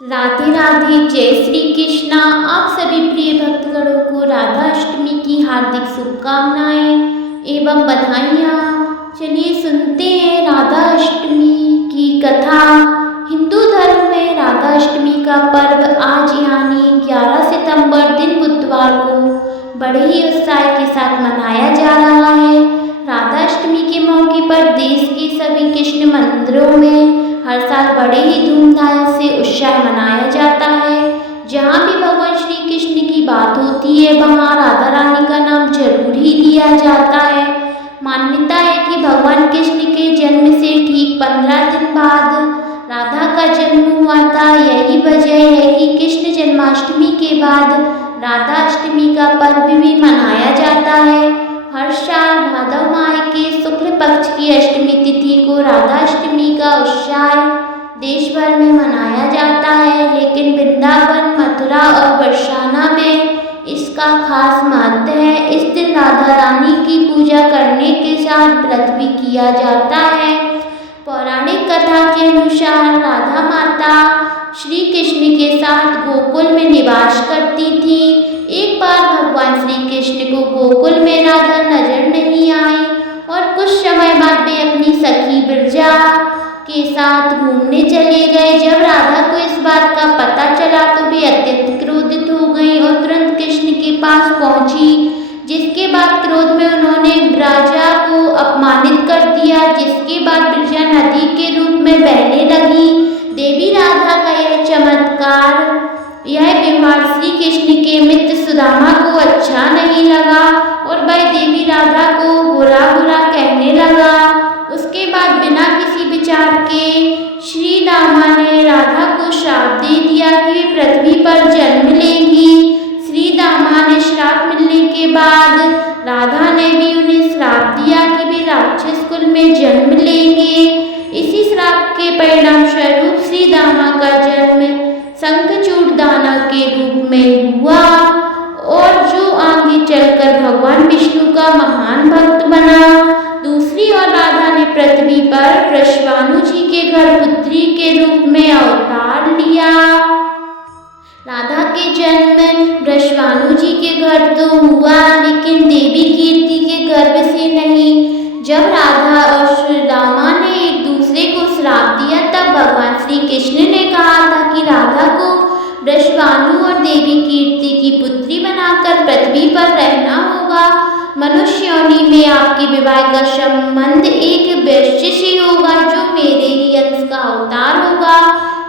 राधे राधे, जय श्री कृष्णा। आप सभी प्रिय भक्तगणों को राधा अष्टमी की हार्दिक शुभकामनाएं एवं बधाइयाँ। चलिए सुनते हैं राधा अष्टमी की कथा। हिंदू धर्म में राधा अष्टमी का पर्व आज यानी 11 सितंबर दिन बुधवार को बड़े ही उत्साह के साथ मनाया जा रहा है। राधा अष्टमी के मौके पर देश के सभी कृष्ण मंदिरों में हर साल बड़े ही धूमधाम से उत्साह मनाया जाता है। जहाँ भी भगवान श्री कृष्ण की बात होती है वहाँ राधा रानी का नाम जरूर ही लिया जाता है। मान्यता है कि भगवान कृष्ण के जन्म से ठीक 15 दिन बाद राधा का जन्म हुआ था। यही वजह है कि कृष्ण जन्माष्टमी के बाद राधा अष्टमी का पर्व भी मनाया जाता है। हर साल भादव माह के शुक्ल पक्ष की अष्टमी तिथि को राधा अष्टमी का उत्साह देश भर में मनाया जाता है, लेकिन वृंदावन, मथुरा और बरसाना में इसका खास महत्व है। इस दिन राधा रानी की पूजा करने के साथ व्रत भी किया जाता है। पौराणिक कथा के अनुसार राधा माता श्री कृष्ण के साथ गोकुल में निवास करती थी। एक बार भगवान श्री कृष्ण को गोकुल में राधा नजर नहीं आई और कुछ समय बाद वे अपनी सखी बिरजा के साथ घूमने चले गए। जब राधा को इस बात का पता चला तो वे अत्यंत क्रोधित हो गई और तुरंत कृष्ण के पास पहुंची, जिसके बाद क्रोध में उन्होंने बिरजा को अपमानित कर दिया, जिसके बाद बिरजा नदी के रूप में बहने लगी। देवी राधा का यह चमत्कार, यह व्यवहार श्री कृष्ण के मित्र सुदामा को अच्छा नहीं लगा और वह देवी राधा को बुरा कहने लगा। उसके बाद बिना किसी विचार के श्री रामा ने राधा को श्राप दे दिया कि वे पृथ्वी पर जन्म लेंगी। श्री रामा ने श्राप मिलने के बाद राधा ने भी उन्हें श्राप दिया कि वे राक्षस कुल में जन्म लेंगे। इसी श्राप के परिणाम स्वरूप श्री रामा का जन्म शंखचूड़ दानव के रूप में हुआ और जो आगे चलकर भगवान विष्णु का महान भक्त बना। दूसरी ओर राधा ने पृथ्वी पर वृषभानु जी के घर पुत्री के रूप में अवतार लिया। राधा के जन्म वृषभानु जी के घर तो हुआ, लेकिन देवी कीर्ति के गर्भ से नहीं। जब राधा और सुदामा ने एक दूसरे को श्राप दिया तब भगवान श्री कृष्ण ने कहा था कि राधा को वृषभानु और देवी कीर्ति की पुत्री बनाकर पृथ्वी पर रहना होगा। मनुष्य योनि में आपके विवाह का संबंध एक वैश्य से होगा जो मेरे ही अंश का अवतार होगा।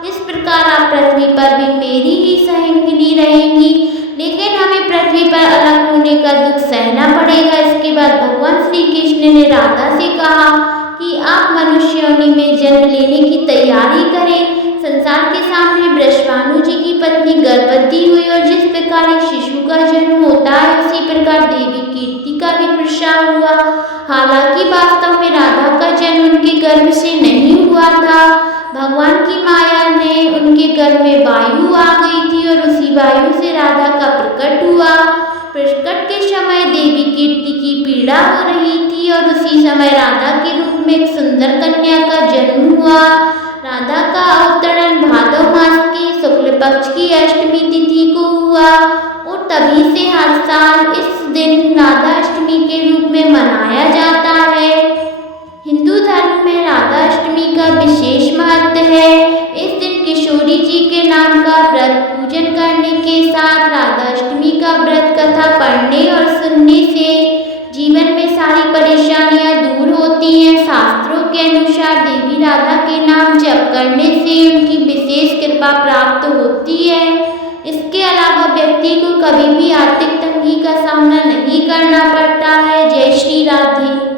इस प्रकार आप पृथ्वी पर भी मेरी ही सहेंगिनी रहेंगी, लेकिन हमें पृथ्वी पर अलग होने का दुख सहना पड़ेगा। इसके बाद भगवान श्री कृष्ण ने राधा से कहा कि आप मनुष्य योनि में जन्म लेने की तैयारी करें। संसार के सामने वृषभानु जी की पत्नी गर्भवती हुई और जिस प्रकार एक शिशु का जन्म होता है उसी प्रकार देवी कीर्ति का भी प्रसार हुआ। हालांकि वास्तव में राधा का जन्म उनके गर्भ से नहीं हुआ था। भगवान की माया ने उनके गर्भ में वायु आ गई थी और उसी वायु से राधा का प्रकट हुआ। प्रकट के समय देवी कीर्ति की पीड़ा हो रही थी और उसी समय राधा के रूप में एक सुंदर कन्या का जन्म हुआ। राधा का अवतरण भादव मास के शुक्ल पक्ष की अष्टमी तिथि को हुआ और तभी से हर साल इस दिन राधा अष्टमी के रूप में मनाया जाता है। हिंदू धर्म में राधा अष्टमी का विशेष महत्व है। इस दिन किशोरी जी के नाम का व्रत पूजन करने के साथ राधा अष्टमी का व्रत कथा पढ़ने और सुनने से जीवन में सारी परेशानियां दूर होती हैं। शास्त्रों के अनुसार देवी राधा के नाम जप करने से उनकी विशेष कृपा प्राप्त होती है। इसके अलावा व्यक्ति को कभी भी आर्थिक तंगी का सामना नहीं करना पड़ता है। जय श्री राधे।